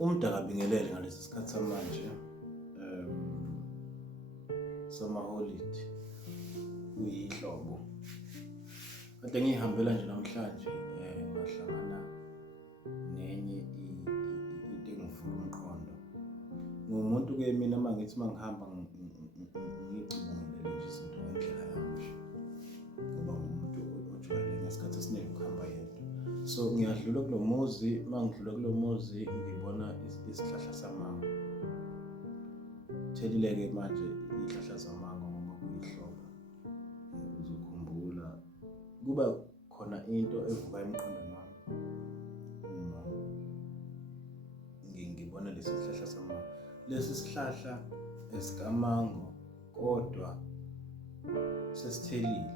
Umdaka bingelele ngalesi sikhathi samanje samaholidi kuyihlobo. Kade ngihambela nje namhlanje ngahlangana nenye into engivula umqondo. Ngumuntu-ke mina mangithi mangihamba ngicubungulele nje izinto ngendlela yami ngoba ngumuntu ojwayele ngesikhathi esiningi ukuhamba yedwa. So ngiyadlula kulo muzi, mangidlula kulo muzi ngibona isihlahla samango. Thelile-ke manje izihlahla zamango ngoba kuyihlobo. Uzokhumbula kuba khona into evuka emqondweni wami uma ngibona lesi sihlahla samango. Lesi sihlahla esikamango kodwa sesithelile.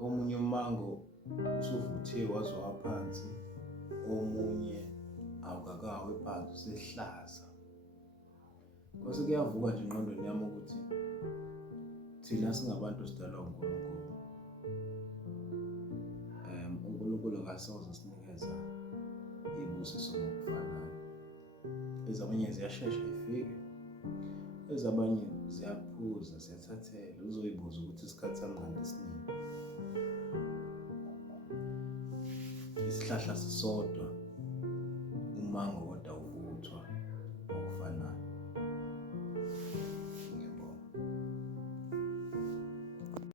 Omunye umango usuvuthiwe waze waphansi, omunye awukakawe phansi usehlaza. Kwase kuyavuka nje engqondweni yami ukuthi thina singabantu sidalwa uNkulunkulu. uNkulunkulu akasoze sinikeza ibusiso ngokufanayo. Ezabanye ziyashesha zifike, ezabanye ziyaphuza, ziyathathela. Uzoyibuza ukuthi isikhathi sami kanti siningi. Isihlahla sisodwa, umango